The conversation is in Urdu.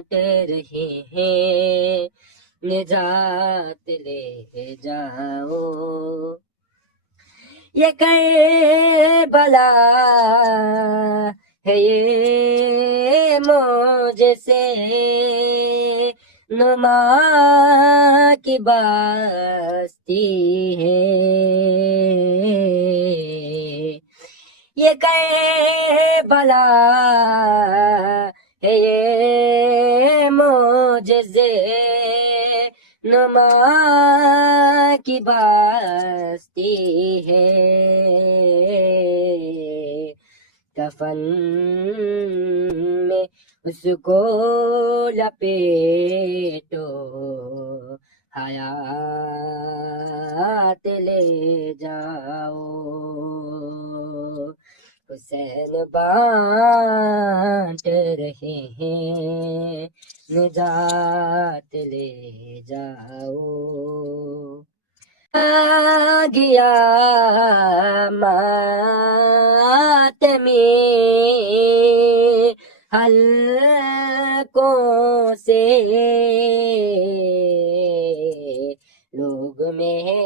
بانٹ رہے ہیں، نجات لے جاؤ۔ یہ کربلا ہے، یہ معجزے نما کی بستی ہے، یہ کربلا ہے، یہ معجزے نما کی بستی ہے۔ کفن میں اس کو لپیٹو، حیات لے جاؤ۔ حسین بانٹ رہے ہیں، نجات لے جاؤ۔ آ گیا ماتمی حلقوں سے، لوگ میں